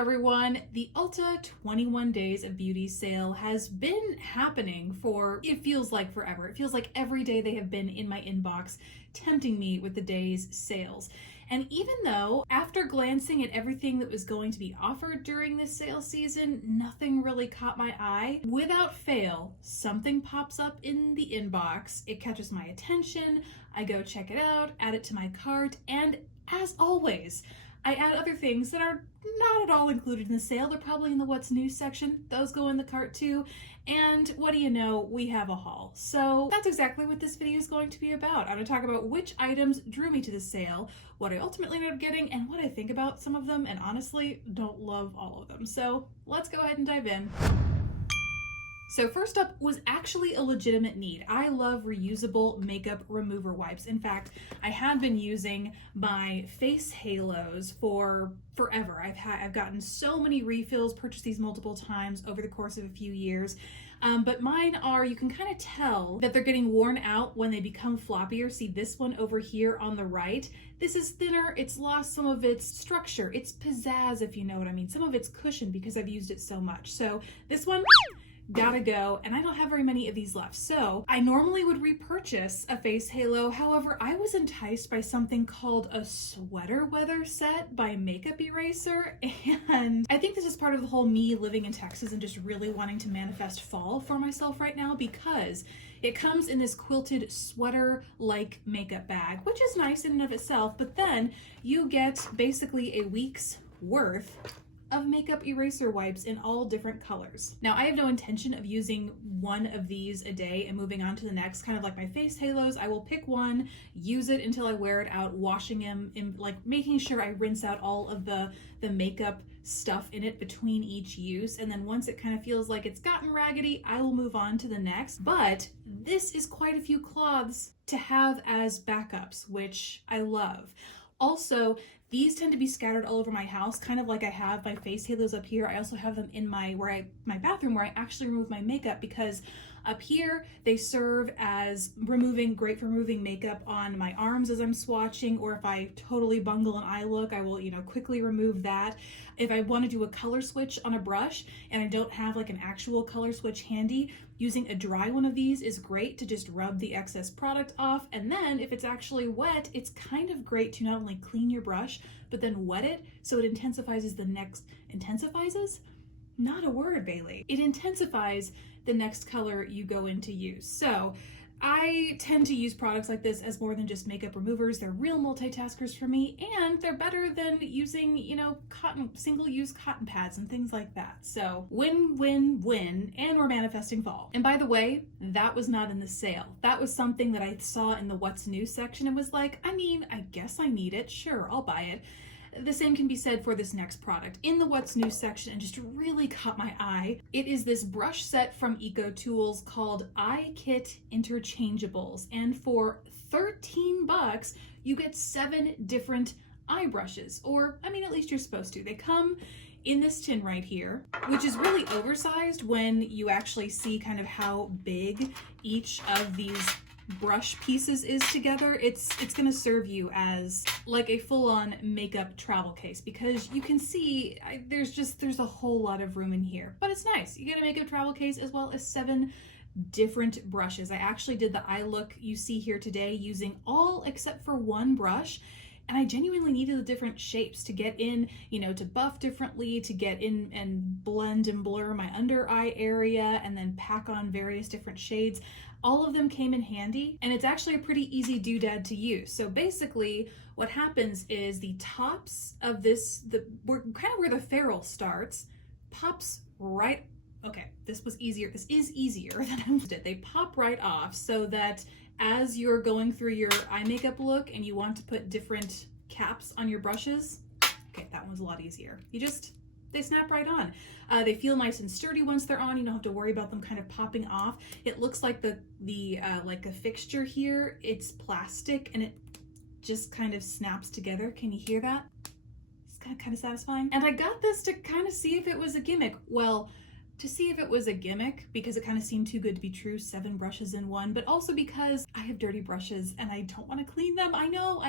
everyone? The Ulta 21 Days of Beauty sale has been happening for, it feels like forever. It feels like every day they have been in my inbox tempting me with the day's sales. And even though after glancing at everything that was going to be offered during this sale season, nothing really caught my eye, without fail, something pops up in the inbox. It catches my attention. I go check it out, add it to my cart, and as always, I add other things that are not at all included in the sale. They're probably in the what's new section. Those go in the cart too. And what do you know? We have a haul. So that's exactly what this video is going to be about. I'm going to talk about which items drew me to the sale, what I ultimately ended up getting, and what I think about some of them, and honestly, don't love all of them. So let's go ahead and dive in. So first up was actually a legitimate need. I love reusable makeup remover wipes. In fact, I had been using my face halos for forever. I've gotten so many refills, purchased these multiple times over the course of a few years. But mine are, you can kind of tell that they're getting worn out when they become floppier. See this one over here on the right? This is thinner, it's lost some of its structure, its pizzazz, if you know what I mean. Some of its cushion because I've used it so much. So this one, gotta go, and I don't have very many of these left. So I normally would repurchase a face halo. However, I was enticed by something called a sweater weather set by Makeup Eraser, and I think this is part of the whole me living in Texas and just really wanting to manifest fall for myself right now, because it comes in this quilted sweater-like makeup bag, which is nice in and of itself, but then you get basically a week's worth of makeup eraser wipes in all different colors. Now, I have no intention of using one of these a day and moving on to the next, kind of like my face halos. I will pick one, use it until I wear it out, washing them, and like making sure I rinse out all of the makeup stuff in it between each use. And then once it kind of feels like it's gotten raggedy, I will move on to the next. But this is quite a few cloths to have as backups, which I love. Also, these tend to be scattered all over my house, kind of like I have my face halos up here. I also have them in my bathroom where I actually remove my makeup, because up here they serve as great for removing makeup on my arms as I'm swatching, or if I totally bungle an eye look, I will, quickly remove that. If I want to do a color switch on a brush and I don't have like an actual color switch handy, using a dry one of these is great to just rub the excess product off. And then if it's actually wet, it's kind of great to not only clean your brush, but then wet it so it intensifies not a word, Bailey. It intensifies the next color you go in to use. So I tend to use products like this as more than just makeup removers. They're real multitaskers for me, and they're better than using, single-use cotton pads and things like that. So win, win, win, and we're manifesting fall. And by the way, that was not in the sale. That was something that I saw in the what's new section and was like, I guess I need it. Sure, I'll buy it. The same can be said for this next product. In the what's new section, and just really caught my eye, it is this brush set from EcoTools called Eye Kit Interchangeables. And for 13 bucks, you get 7 different eye brushes, or at least you're supposed to. They come in this tin right here, which is really oversized when you actually see kind of how big each of these brush pieces is together. It's gonna serve you as like a full-on makeup travel case, because you can see there's a whole lot of room in here, but it's nice. You get a makeup travel case as well as 7 different brushes. I actually did the eye look you see here today using all except for one brush, and I genuinely needed the different shapes to get in, to buff differently, to get in and blend and blur my under eye area, and then pack on various different shades. All of them came in handy, and it's actually a pretty easy doodad to use. So basically what happens is the tops of this, kind of where the ferrule starts, pops right, okay, this is easier than I did. They pop right off so that as you're going through your eye makeup look and you want to put different caps on your brushes, okay, that one was a lot easier. They snap right on. They feel nice and sturdy once they're on. You don't have to worry about them kind of popping off. It looks like like a fixture here, it's plastic and it just kind of snaps together. Can you hear that? It's kind of satisfying. And I got this to kind of see if it was a gimmick. Well, to see if it was a gimmick, because it kind of seemed too good to be true, 7 brushes in one, but also because I have dirty brushes and I don't want to clean them. I know.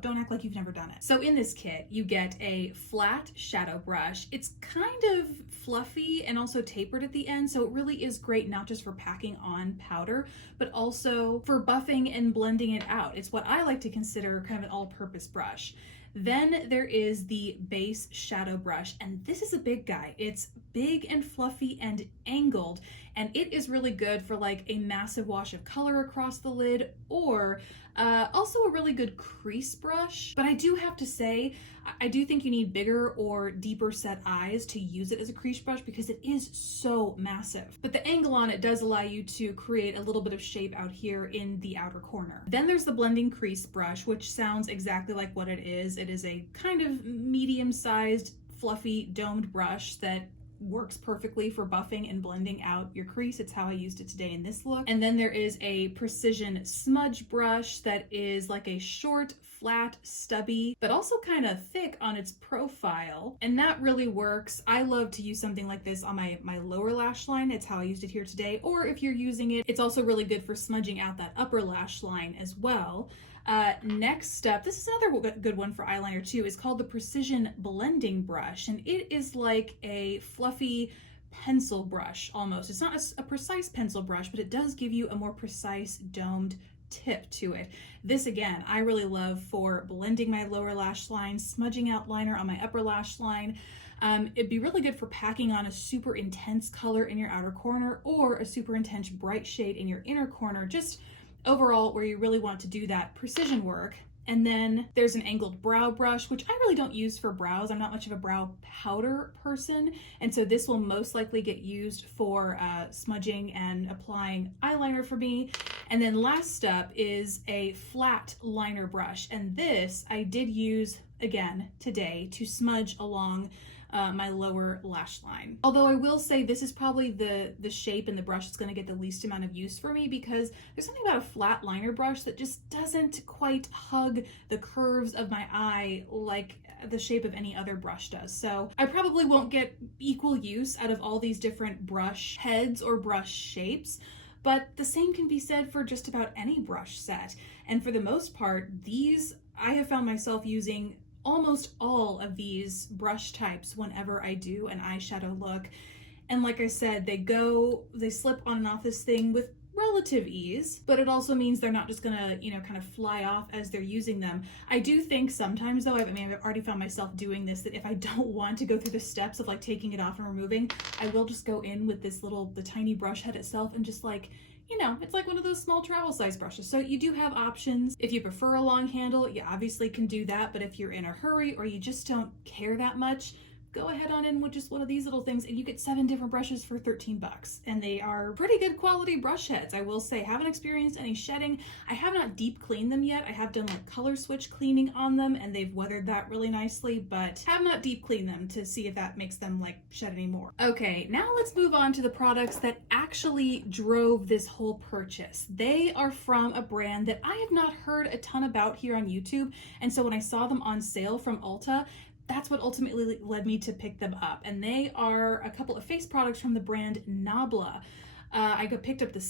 Don't act like you've never done it. So in this kit, you get a flat shadow brush. It's kind of fluffy and also tapered at the end, so it really is great not just for packing on powder, but also for buffing and blending it out. It's what I like to consider kind of an all-purpose brush. Then there is the base shadow brush, and this is a big guy. It's big and fluffy and angled, and it is really good for like a massive wash of color across the lid, or also a really good crease brush. But I do have to say, I do think you need bigger or deeper set eyes to use it as a crease brush because it is so massive. But the angle on it does allow you to create a little bit of shape out here in the outer corner. Then there's the blending crease brush, which sounds exactly like what it is. It is a kind of medium-sized, fluffy, domed brush that works perfectly for buffing and blending out your crease. It's how I used it today in this look. And then there is a precision smudge brush that is like a short, flat, stubby, but also kind of thick on its profile. And that really works. I love to use something like this on my lower lash line. It's how I used it here today. Or if you're using it, it's also really good for smudging out that upper lash line as well. Next up, this is another good one for eyeliner too, is called the Precision Blending Brush, and it is like a fluffy pencil brush almost. It's not a precise pencil brush, but it does give you a more precise domed tip to it. This again, I really love for blending my lower lash line, smudging out liner on my upper lash line. It'd be really good for packing on a super intense color in your outer corner or a super intense bright shade in your inner corner, just overall where you really want to do that precision work. And then there's an angled brow brush, which I really don't use for brows. I'm not much of a brow powder person, and so this will most likely get used for smudging and applying eyeliner for me. And then last up is a flat liner brush, and this I did use again today to smudge along my lower lash line. Although I will say this is probably the shape and the brush that's going to get the least amount of use for me, because there's something about a flat liner brush that just doesn't quite hug the curves of my eye like the shape of any other brush does. So I probably won't get equal use out of all these different brush heads or brush shapes, but the same can be said for just about any brush set. And for the most part, these I have found myself using almost all of these brush types whenever I do an eyeshadow look. And like I said, they slip on and off this thing with relative ease, but it also means they're not just gonna, kind of fly off as they're using them. I do think sometimes though, I've already found myself doing this, that if I don't want to go through the steps of like taking it off and removing, I will just go in with the tiny brush head itself and just like, it's like one of those small travel size brushes. So you do have options. If you prefer a long handle, you obviously can do that. But if you're in a hurry or you just don't care that much, go ahead on in with just one of these little things and you get 7 different brushes for 13 bucks. And they are pretty good quality brush heads. I will say, haven't experienced any shedding. I have not deep cleaned them yet. I have done like color switch cleaning on them and they've weathered that really nicely, but have not deep cleaned them to see if that makes them like shed anymore. Okay, now let's move on to the products that actually drove this whole purchase. They are from a brand that I have not heard a ton about here on YouTube. And so when I saw them on sale from Ulta, that's what ultimately led me to pick them up. And they are a couple of face products from the brand Nabla. I picked up the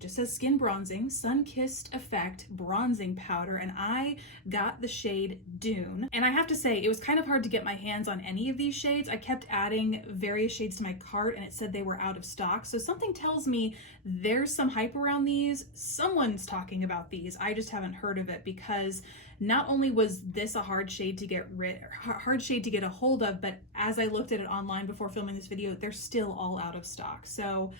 just says Skin Bronzing Sun-Kissed Effect Bronzing Powder, and I got the shade Dune. And I have to say, it was kind of hard to get my hands on any of these shades. I kept adding various shades to my cart and it said they were out of stock. So something tells me there's some hype around these. Someone's talking about these. I just haven't heard of it, because not only was this a hard shade to get a hold of, but as I looked at it online before filming this video, they're still all out of stock. So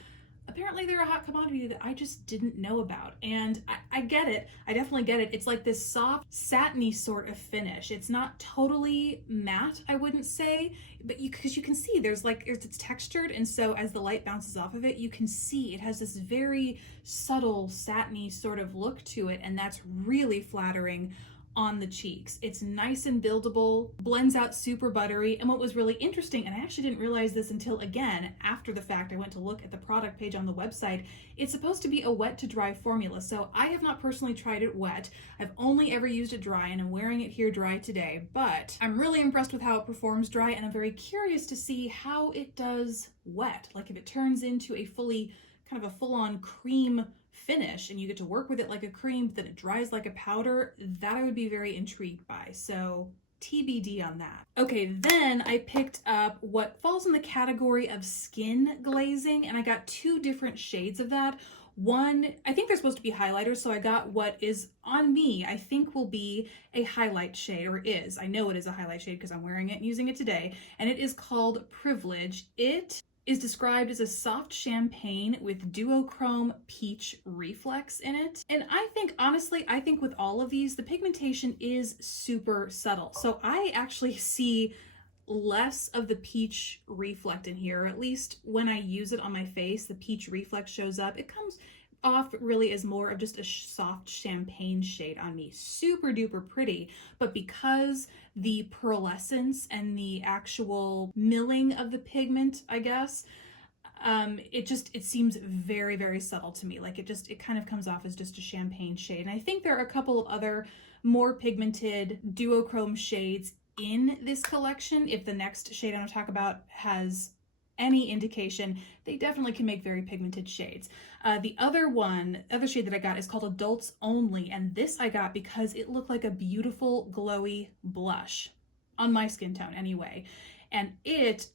apparently they're a hot commodity that I just didn't know about. And I get it. I definitely get it. It's like this soft, satiny sort of finish. It's not totally matte, I wouldn't say, but because you can see it's textured. And so as the light bounces off of it, you can see it has this very subtle, satiny sort of look to it. And that's really flattering on the cheeks. It's nice and buildable, blends out super buttery. And what was really interesting, and I actually didn't realize this until, again, after the fact, I went to look at the product page on the website, it's supposed to be a wet to dry formula. So I have not personally tried it wet. I've only ever used it dry, and I'm wearing it here dry today, but I'm really impressed with how it performs dry, and I'm very curious to see how it does wet. Like if it turns into a kind of a full-on cream finish and you get to work with it like a cream, then it dries like a powder, that I would be very intrigued by. So TBD on that. Okay, then I picked up what falls in the category of skin glazing, and I got 2 different shades of that. One, I think they're supposed to be highlighters, so I got what is on me, I think will be a highlight shade, or is. I know it is a highlight shade because I'm wearing it and using it today, and it is called Privilege. It is described as a soft champagne with duochrome peach reflex in it. And I think, honestly, with all of these, the pigmentation is super subtle. So I actually see less of the peach reflect in here, or at least when I use it on my face, the peach reflex shows up. It comes off really as more of just a soft champagne shade on me. Super duper pretty, but because the pearlescence and the actual milling of the pigment, I guess, it seems very, very subtle to me. Like it kind of comes off as just a champagne shade. And I think there are a couple of other more pigmented duochrome shades in this collection. If the next shade I'm going to talk about has any indication, they definitely can make very pigmented shades. The other shade that I got is called Adults Only, and this I got because it looked like a beautiful glowy blush on my skin tone anyway. And it's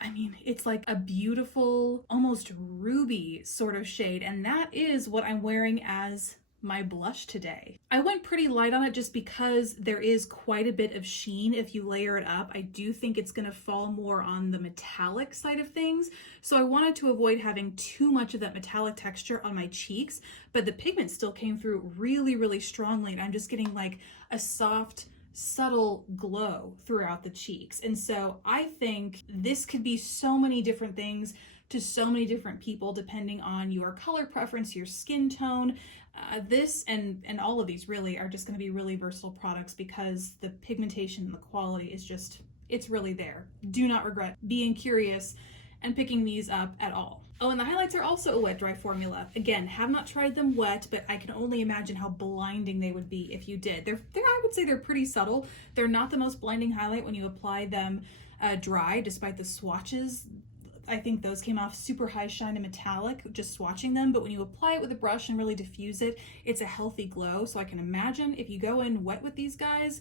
like a beautiful, almost ruby sort of shade, and that is what I'm wearing as my blush today. I went pretty light on it just because there is quite a bit of sheen if you layer it up. I do think it's going to fall more on the metallic side of things, so I wanted to avoid having too much of that metallic texture on my cheeks, but the pigment still came through really, really strongly, and I'm just getting like a soft, subtle glow throughout the cheeks. And so I think this could be so many different things to so many different people depending on your color preference, your skin tone. This and all of these really are just going to be really versatile products because the pigmentation and the quality is just, it's really there. Do not regret being curious and picking these up at all. Oh, and the highlights are also a wet dry formula. Again, have not tried them wet, but I can only imagine how blinding they would be if you did. I would say they're pretty subtle. They're not the most blinding highlight when you apply them dry, despite the swatches. I think those came off super high shine and metallic just swatching them, but when you apply it with a brush and really diffuse it, it's a healthy glow. So I can imagine if you go in wet with these guys,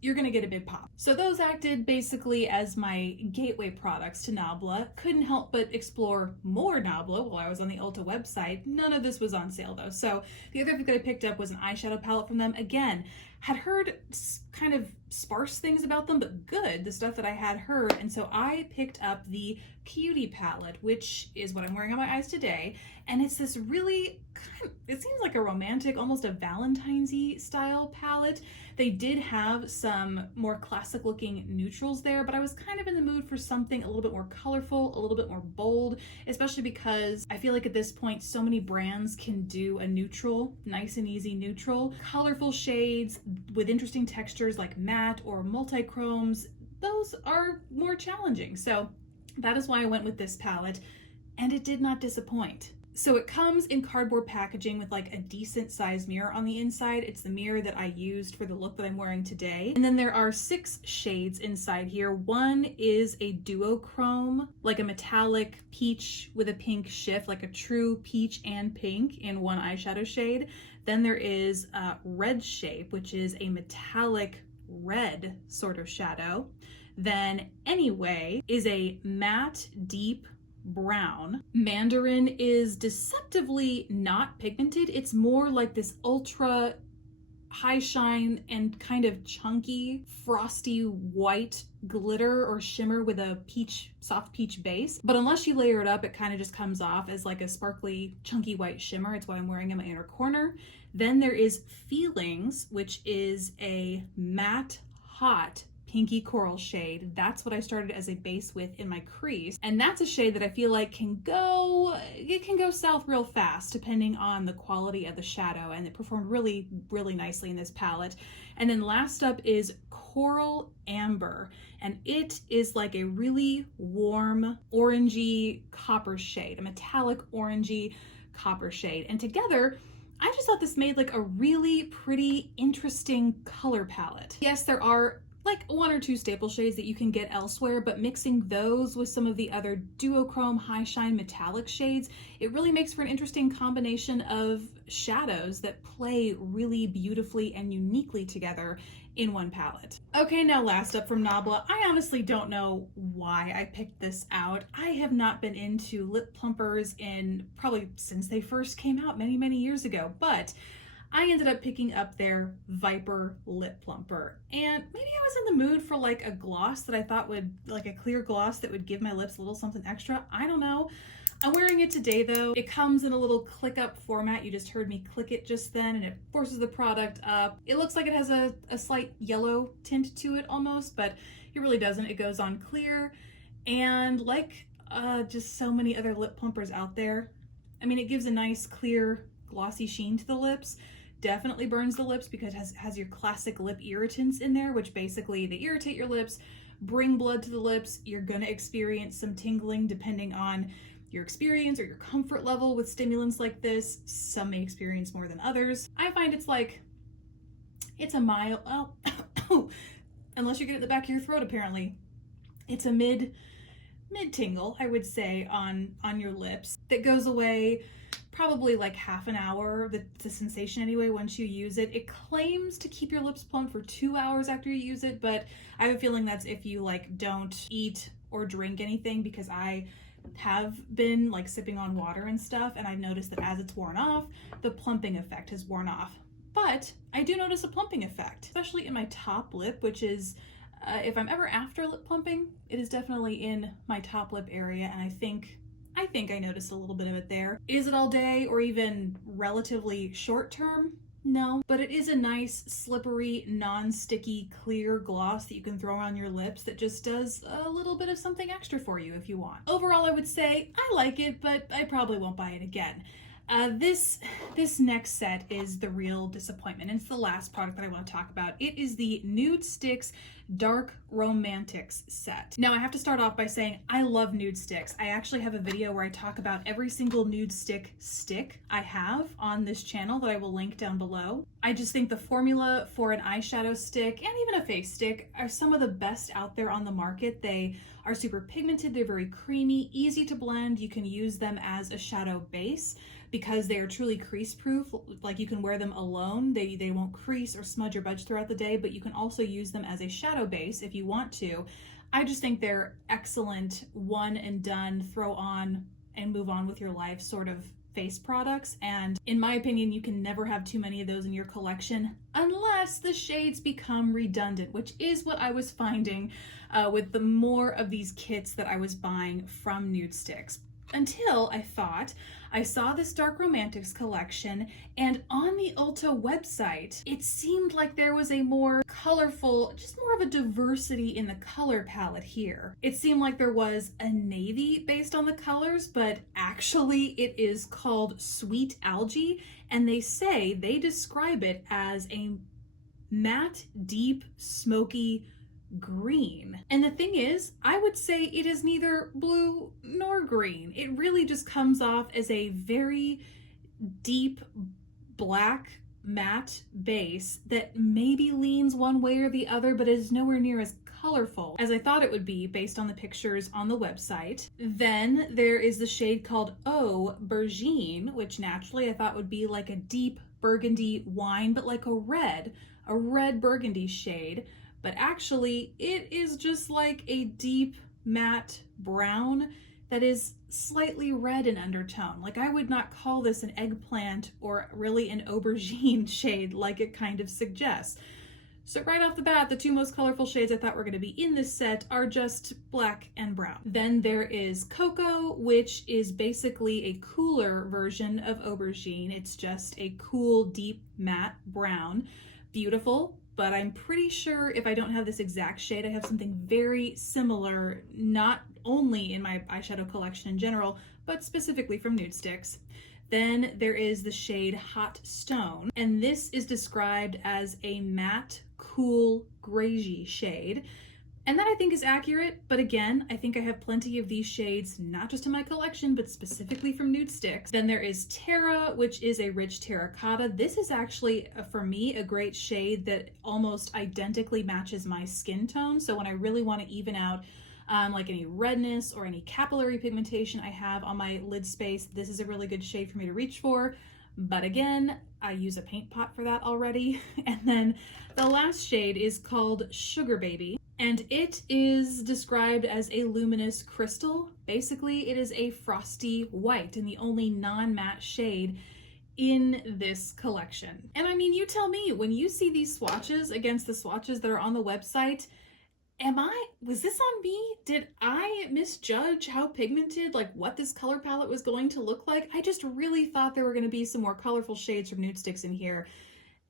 you're gonna get a big pop. So those acted basically as my gateway products to Nabla. Couldn't help but explore more Nabla while I was on the Ulta website. None of this was on sale though. So the other thing that I picked up was an eyeshadow palette from them. Again, had heard kind of sparse things about them, but good, the stuff that I had heard. And so I picked up the Cutie palette, which is what I'm wearing on my eyes today. And it's this really, it seems like a romantic, almost a Valentine's-y style palette. They did have some more classic looking neutrals there, but I was kind of in the mood for something a little bit more colorful, a little bit more bold, especially because I feel like at this point, so many brands can do a neutral, nice and easy neutral. Colorful shades with interesting textures like matte or multi-chromes, those are more challenging. So that is why I went with this palette, and it did not disappoint. So it comes in cardboard packaging with like a decent sized mirror on the inside. It's the mirror that I used for the look that I'm wearing today. And then there are 6 shades inside here. One is a duochrome, like a metallic peach with a pink shift, like a true peach and pink in one eyeshadow shade. Then there is Red Shape, which is a metallic red sort of shadow. Then Anyway is a matte deep brown. Mandarin is deceptively not pigmented. It's more like this ultra high shine and kind of chunky, frosty white glitter or shimmer with a soft peach base. But unless you layer it up, it kind of just comes off as like a sparkly, chunky white shimmer. It's what I'm wearing in my inner corner. Then there is Feelings, which is a matte, hot pinky coral shade. That's what I started as a base with in my crease. And that's a shade that I feel like can go south real fast depending on the quality of the shadow, and it performed really, really nicely in this palette. And then last up is Coral Amber, and it is like a really warm orangey copper shade, a metallic orangey copper shade. And together, I just thought this made like a really pretty, interesting color palette. Yes, there are like 1 or 2 staple shades that you can get elsewhere, but mixing those with some of the other duochrome high shine metallic shades, it really makes for an interesting combination of shadows that play really beautifully and uniquely together in one palette. Okay, now last up from Nabla. I honestly don't know why I picked this out. I have not been into lip plumpers in probably since they first came out many, many years ago, but I ended up picking up their Viper lip plumper, and maybe I was in the mood for like a gloss that I thought would, like a clear gloss that would give my lips a little something extra. I don't know. I'm wearing it today though. It comes in a little click up format. You just heard me click it just then, and it forces the product up. It looks like it has a slight yellow tint to it almost, but it really doesn't. It goes on clear, and like just so many other lip plumpers out there, I mean, it gives a nice clear glossy sheen to the lips. Definitely burns the lips because it has your classic lip irritants in there, which basically they irritate your lips, bring blood to the lips. You're gonna experience some tingling depending on your experience or your comfort level with stimulants like this. Some may experience more than others. I find it's like, it's a mild, well, unless you get it in the back of your throat apparently, it's a mid tingle, I would say, on your lips that goes away probably like half an hour, the sensation anyway, once you use it. It claims to keep your lips plump for 2 hours after you use it, but I have a feeling that's if you like don't eat or drink anything, because I have been like sipping on water and stuff, and I've noticed that as it's worn off, the plumping effect has worn off. But I do notice a plumping effect, especially in my top lip, which is, if I'm ever after lip plumping, it is definitely in my top lip area, and I think I noticed a little bit of it there. Is it all day or even relatively short term? No, but it is a nice, slippery, non-sticky, clear gloss that you can throw on your lips that just does a little bit of something extra for you if you want. Overall, I would say I like it, but I probably won't buy it again. This next set is the real disappointment, and it's the last product that I want to talk about. It is the Nudestix Dark Romantics set. Now, I have to start off by saying I love Nudestix. I actually have a video where I talk about every single Nudestix stick I have on this channel that I will link down below. I just think the formula for an eyeshadow stick and even a face stick are some of the best out there on the market. They are super pigmented, they're very creamy, easy to blend. You can use them as a shadow base because they are truly crease proof. Like, you can wear them alone. They won't crease or smudge or budge throughout the day, but you can also use them as a shadow base if you want to. I just think they're excellent one and done, throw on and move on with your life sort of face products. And in my opinion, you can never have too many of those in your collection unless the shades become redundant, which is what I was finding with the more of these kits that I was buying from Nudestix. Until I saw this Dark Romantics collection, and on the Ulta website, it seemed like there was a more colorful, just more of a diversity in the color palette here. It seemed like there was a navy based on the colors, but actually it is called Sweet Algae, and they describe it as a matte, deep, smoky green. And the thing is, I would say it is neither blue nor green. It really just comes off as a very deep black matte base that maybe leans one way or the other, but is nowhere near as colorful as I thought it would be based on the pictures on the website. Then there is the shade called Aubergine, which naturally I thought would be like a deep burgundy wine, but like a red burgundy shade. But actually it is just like a deep matte brown that is slightly red in undertone. Like, I would not call this an eggplant or really an aubergine shade like it kind of suggests. So right off the bat, the two most colorful shades I thought were going to be in this set are just black and brown. Then there is Cocoa, which is basically a cooler version of aubergine. It's just a cool, deep matte brown. Beautiful, but I'm pretty sure if I don't have this exact shade, I have something very similar, not only in my eyeshadow collection in general, but specifically from Nudestix. Then there is the shade Hot Stone, and this is described as a matte, cool, greigey shade. And that I think is accurate, but again, I think I have plenty of these shades, not just in my collection, but specifically from Nudestix. Then there is Terra, which is a rich terracotta. This is actually, for me, a great shade that almost identically matches my skin tone. So when I really want to even out like any redness or any capillary pigmentation I have on my lid space, this is a really good shade for me to reach for. But again, I use a paint pot for that already. And then the last shade is called Sugar Baby, and it is described as a luminous crystal. Basically, it is a frosty white and the only non-matte shade in this collection. And I mean, you tell me, when you see these swatches against the swatches that are on the website, was this on me? Did I misjudge how pigmented, like what this color palette was going to look like? I just really thought there were going to be some more colorful shades from Nudestix in here,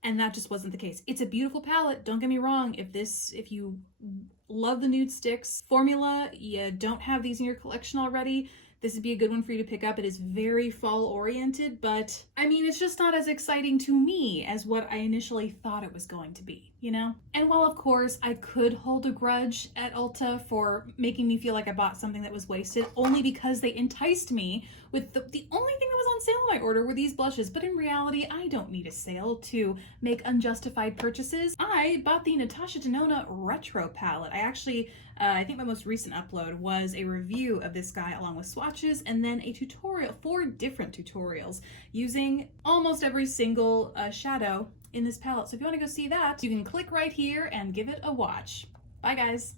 and that just wasn't the case. It's a beautiful palette, don't get me wrong. If you love the Nudestix formula, you don't have these in your collection already, this would be a good one for you to pick up. It is very fall oriented, but I mean, it's just not as exciting to me as what I initially thought it was going to be, you know? And while of course I could hold a grudge at Ulta for making me feel like I bought something that was wasted only because they enticed me with the only thing that was on sale in my order were these blushes, but in reality, I don't need a sale to make unjustified purchases. I bought the Natasha Denona Retro palette. I think my most recent upload was a review of this guy along with swatches and then a tutorial, 4 different tutorials using almost every single shadow in this palette. So if you want to go see that, you can click right here and give it a watch. Bye guys.